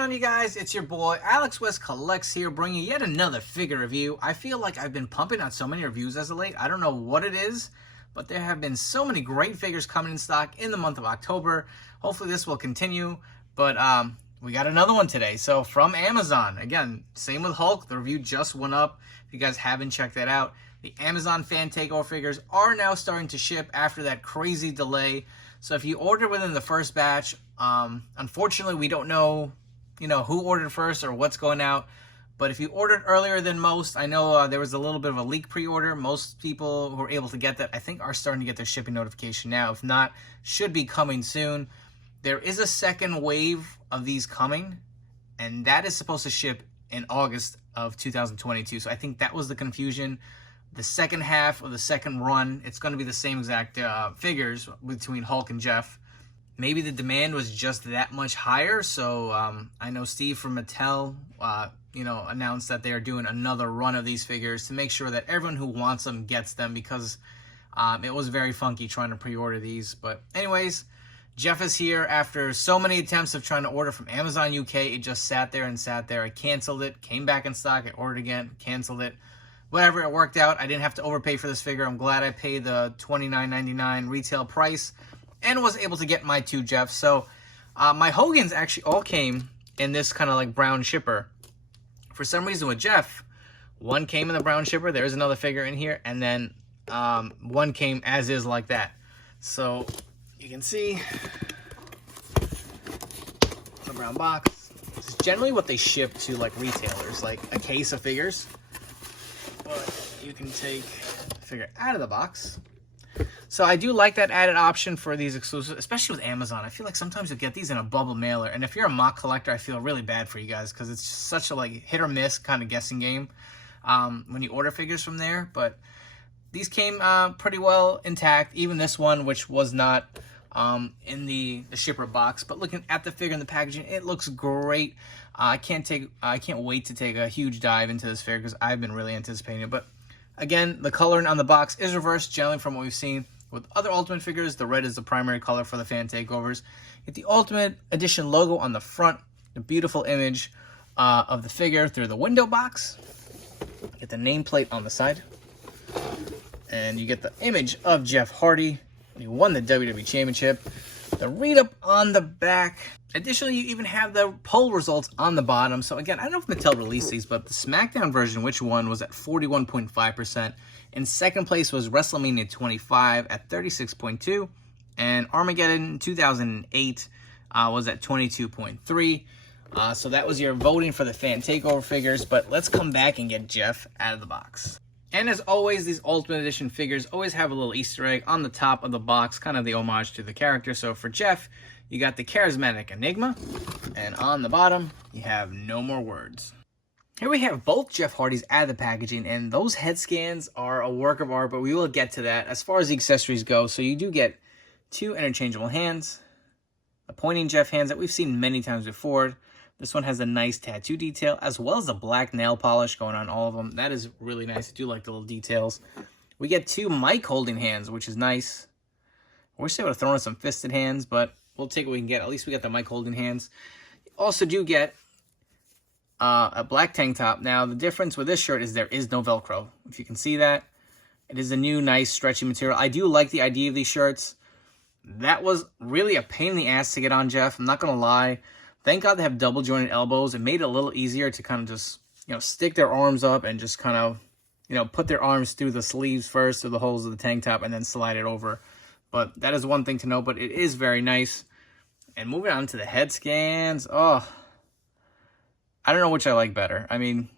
on, you guys? It's your boy Alex West Collects here, bringing yet another figure review. I feel like I've been pumping out so many reviews as of late. I don't know what it is, but there have been so many great figures coming in stock in the month of October. Hopefully this will continue, but we got another one today. So from Amazon, again, same with Hulk. The review just went up. If you guys haven't checked that out, the Amazon fan takeover figures are now starting to ship after that crazy delay. So if you order within the first batch, unfortunately we don't know, who ordered first or what's going out. But if you ordered earlier than most, I know there was a little bit of a leak pre-order. Most people who were able to get that, I think, are starting to get their shipping notification now. If not, should be coming soon. There is a second wave of these coming, and that is supposed to ship in August of 2022. So I think that was the confusion. The second half of the second run, it's going to be the same exact figures between Hulk and Jeff. Maybe the demand was just that much higher. So I know Steve from Mattel, announced that they are doing another run of these figures to make sure that everyone who wants them gets them, because it was very funky trying to pre-order these. But anyways, Jeff is here after so many attempts of trying to order from Amazon UK. It just sat there and sat there. I canceled it, came back in stock, I ordered again, canceled it. Whatever, it worked out. I didn't have to overpay for this figure. I'm glad I paid the $29.99 retail price and was able to get my two Jeffs. So my Hogans actually all came in this kind of like brown shipper. For some reason with Jeff, one came in the brown shipper. There's another figure in here. And then one came as is like that. So you can see the brown box. This is generally what they ship to like retailers, like a case of figures. But you can take the figure out of the box. So I do like that added option for these exclusives, especially with Amazon. I feel like sometimes you get these in a bubble mailer, and if you're a mock collector, I feel really bad for you guys because it's just such a like hit or miss kind of guessing game when you order figures from there. But these came pretty well intact. Even this one, which was not in the shipper box, but looking at the figure and the packaging, it looks great. I can't wait to take a huge dive into this figure because I've been really anticipating it. But again, the coloring on the box is reversed generally from what we've seen with other Ultimate figures. The red is the primary color for the fan takeovers. Get the Ultimate Edition logo on the front, the beautiful image of the figure through the window box. Get the nameplate on the side, and you get the image of Jeff Hardy. He won the WWE Championship. The read-up on the back. Additionally, you even have the poll results on the bottom. So again, I don't know if Mattel released these, but the SmackDown version, which one, was at 41.5%. In second place was WrestleMania 25 at 36.2%. And Armageddon 2008 was at 22.3%. So that was your voting for the fan takeover figures. But let's come back and get Jeff out of the box. And as always, these Ultimate Edition figures always have a little Easter egg on the top of the box, kind of the homage to the character. So for Jeff, you got the charismatic Enigma, and on the bottom, you have No More Words. Here we have both Jeff Hardys out of the packaging, and those head scans are a work of art, but we will get to that. As far as the accessories go, so you do get two interchangeable hands, the pointing Jeff hands that we've seen many times before. This one has a nice tattoo detail, as well as the black nail polish going on all of them. That is really nice. I do like the little details. We get two mic holding hands, which is nice. I wish they would have thrown in some fisted hands, but we'll take what we can get. At least we got the mic holding hands. You also do get a black tank top. Now, the difference with this shirt is there is no Velcro. If you can see that, it is a new, nice, stretchy material. I do like the idea of these shirts. That was really a pain in the ass to get on Jeff. I'm not going to lie. Thank God they have double jointed elbows. It made it a little easier to kind of just, stick their arms up and just kind of, put their arms through the sleeves first, through the holes of the tank top, and then slide it over. But that is one thing to know, but it is very nice. And moving on to the head scans. Oh, I don't know which I like better. I mean,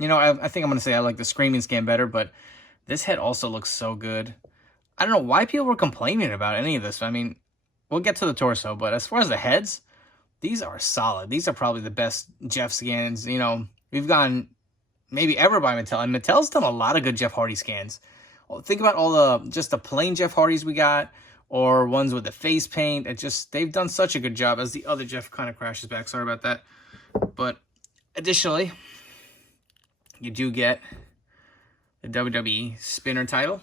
I think I'm going to say I like the Screaming scan better, but this head also looks so good. I don't know why people were complaining about any of this. I mean, we'll get to the torso, but as far as the heads, these are solid. These are probably the best Jeff scans, we've gone maybe ever by Mattel. And Mattel's done a lot of good Jeff Hardy scans. Think about all just the plain Jeff Hardys we got, or ones with the face paint. They've done such a good job. As the other Jeff kind of crashes back. Sorry about that. But additionally, you do get the WWE Spinner title.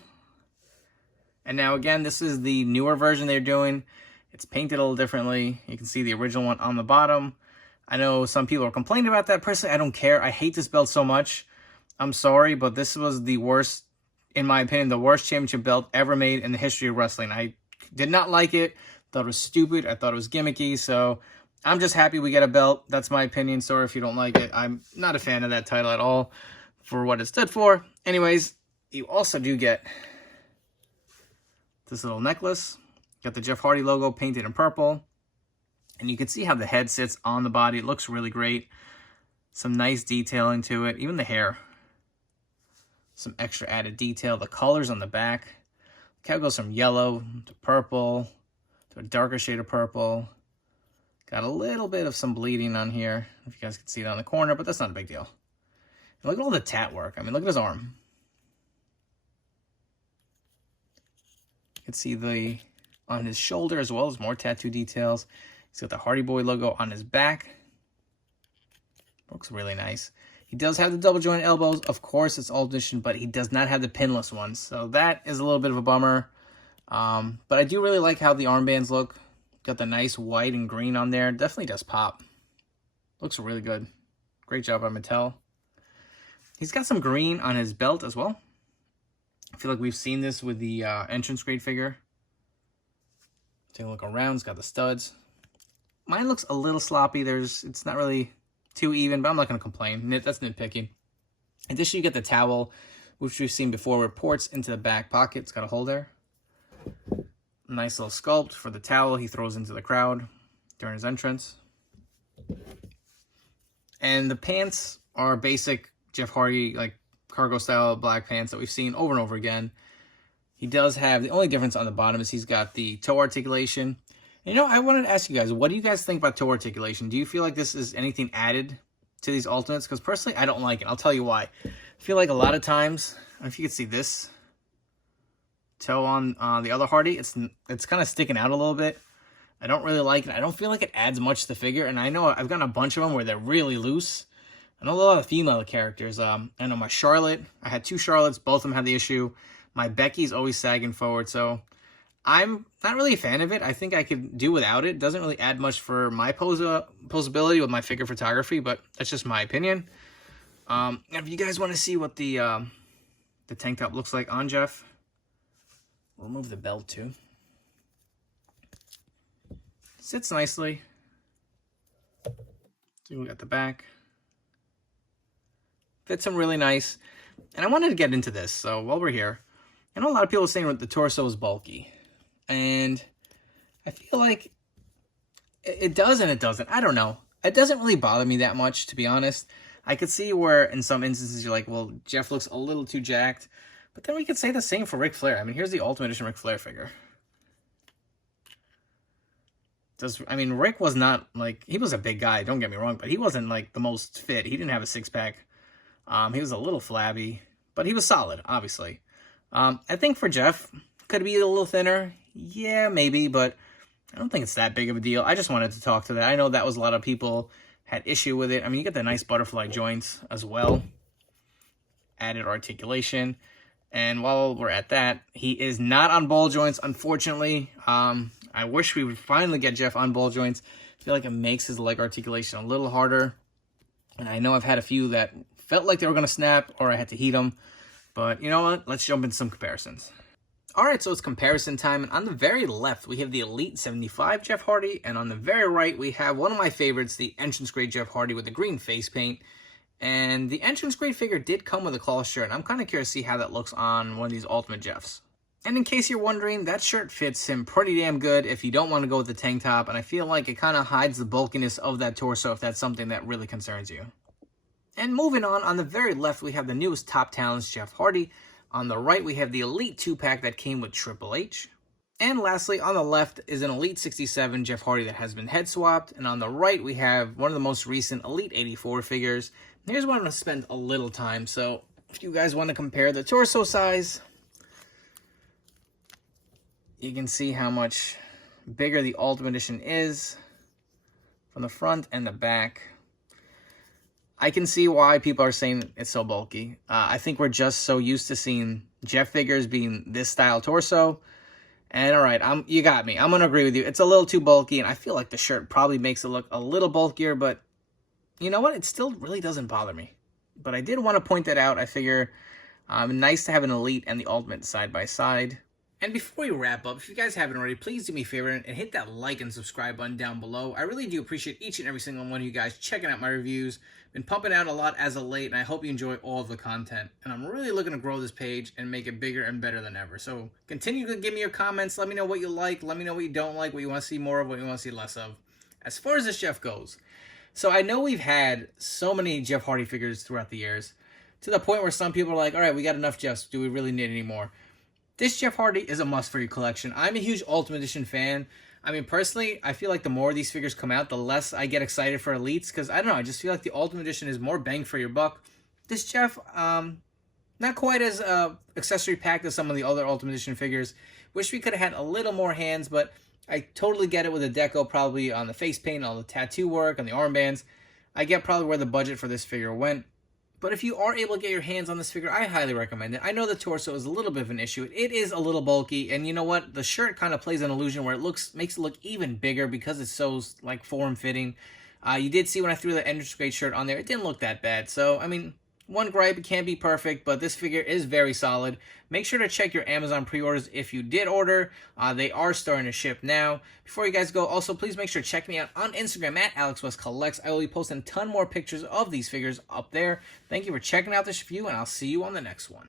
And now again, this is the newer version they're doing. It's painted a little differently. You can see the original one on the bottom. I know some people are complaining about that. Personally, I don't care. I hate this belt so much. I'm sorry, but this was the worst, in my opinion, the worst championship belt ever made in the history of wrestling. I did not like it. Thought it was stupid. I thought it was gimmicky. So I'm just happy we get a belt. That's my opinion. Sorry if you don't like it. I'm not a fan of that title at all for what it stood for. Anyways, you also do get this little necklace. Got the Jeff Hardy logo painted in purple. And you can see how the head sits on the body. It looks really great. Some nice detailing to it. Even the hair. Some extra added detail. The colors on the back. Look how it goes from yellow to purple to a darker shade of purple. Got a little bit of some bleeding on here. I don't know if you guys can see it on the corner, but that's not a big deal. And look at all the tat work. I mean, look at his arm. You can see on his shoulder as well as more tattoo details. He's got the Hardy Boy logo on his back. Looks really nice. He does have the double joint elbows. Of course, it's all edition, but he does not have the pinless ones. So that is a little bit of a bummer. But I do really like how the armbands look. Got the nice white and green on there. Definitely does pop. Looks really good. Great job by Mattel. He's got some green on his belt as well. I feel like we've seen this with the entrance grade figure. Take a look around. It's got the studs. Mine looks a little sloppy. It's not really too even, but I'm not going to complain. That's nitpicking. In addition, you get the towel, which we've seen before, where it ports into the back pocket. It's got a hole there. Nice little sculpt for the towel he throws into the crowd during his entrance. And the pants are basic Jeff Hardy, like cargo style black pants that we've seen over and over again. He does have, the only difference on the bottom is he's got the toe articulation. And, I wanted to ask you guys, what do you guys think about toe articulation? Do you feel like this is anything added to these Ultimates? Because personally, I don't like it. I'll tell you why. I feel like a lot of times, I don't know if you can see this toe on the other Hardy, it's kind of sticking out a little bit. I don't really like it. I don't feel like it adds much to the figure. And I know I've gotten a bunch of them where they're really loose. I know a lot of female characters. I know my Charlotte. I had 2 Charlottes. Both of them had the issue. My Becky's always sagging forward. So I'm not really a fan of it. I think I could do without it. It doesn't really add much for my posability with my figure photography, but that's just my opinion. If you guys want to see what the tank top looks like on Jeff, we'll move the belt too. Sits nicely. Take a look at the back. Fits him really nice. And I wanted to get into this, so while we're here, I know a lot of people are saying that the torso is bulky. And I feel like it does and it doesn't. I don't know. It doesn't really bother me that much, to be honest. I could see where in some instances you're like, well, Jeff looks a little too jacked. But then we could say the same for Ric Flair. I mean, here's the Ultimate Edition Ric Flair figure. Rick was not, like, he was a big guy, don't get me wrong, but he wasn't, like, the most fit. He didn't have a six-pack. He was a little flabby, but he was solid, obviously. I think for Jeff, could he be a little thinner? Yeah, maybe, but I don't think it's that big of a deal. I just wanted to talk to that. I know that was a lot of people had issue with it. I mean, you get the nice butterfly joints as well. Added articulation. And while we're at that, he is not on ball joints, unfortunately. I wish we would finally get Jeff on ball joints. I feel like it makes his leg articulation a little harder. And I know I've had a few that felt like they were going to snap or I had to heat them. But you know what? Let's jump into some comparisons. Alright, so it's comparison time. And on the very left, we have the Elite 75 Jeff Hardy. And on the very right, we have one of my favorites, the entrance grade Jeff Hardy with the green face paint. And the entrance grade figure did come with a cloth shirt. And I'm kind of curious to see how that looks on one of these Ultimate Jeffs. And in case you're wondering, that shirt fits him pretty damn good if you don't want to go with the tank top. And I feel like it kind of hides the bulkiness of that torso if that's something that really concerns you. And moving on the very left, we have the newest Top Talents Jeff Hardy. On the right, we have the Elite 2-pack that came with Triple H. And lastly, on the left is an Elite 67 Jeff Hardy that has been head swapped. And on the right, we have one of the most recent Elite 84 figures. Here's where I'm going to spend a little time. So if you guys want to compare the torso size, you can see how much bigger the Ultimate Edition is from the front and the back. I can see why people are saying it's so bulky. I think we're just so used to seeing Jeff figures being this style torso. And all right, you got me. I'm going to agree with you. It's a little too bulky, and I feel like the shirt probably makes it look a little bulkier, but you know what? It still really doesn't bother me. But I did want to point that out. I figure nice to have an Elite and the Ultimate side by side. And before we wrap up, if you guys haven't already, please do me a favor and hit that like and subscribe button down below. I really do appreciate each and every single one of you guys checking out my reviews. Been pumping out a lot as of late, and I hope you enjoy all of the content. And I'm really looking to grow this page and make it bigger and better than ever. So continue to give me your comments. Let me know what you like. Let me know what you don't like, what you want to see more of, what you want to see less of. As far as this Jeff goes, so I know we've had so many Jeff Hardy figures throughout the years, to the point where some people are like, all right, we got enough Jeffs. Do we really need any more? This Jeff Hardy is a must for your collection. I'm a huge Ultimate Edition fan. I mean, personally, I feel like the more these figures come out, the less I get excited for Elites, because I don't know, I just feel like the Ultimate Edition is more bang for your buck. This Jeff, not quite as accessory packed as some of the other Ultimate Edition figures. Wish we could have had a little more hands, but I totally get it with the deco, probably on the face paint, all the tattoo work, on the armbands. I get probably where the budget for this figure went. But if you are able to get your hands on this figure, I highly recommend it. I know the torso is a little bit of an issue. It is a little bulky, and you know what? The shirt kind of plays an illusion where it makes it look even bigger because it's so like form-fitting. You did see when I threw the Entrance Great shirt on there, it didn't look that bad. So, I mean, one gripe, it can't be perfect, but this figure is very solid. Make sure to check your Amazon pre-orders if you did order. They are starting to ship now. Before you guys go, also, please make sure to check me out on Instagram at AlexWestCollects. I will be posting a ton more pictures of these figures up there. Thank you for checking out this review, and I'll see you on the next one.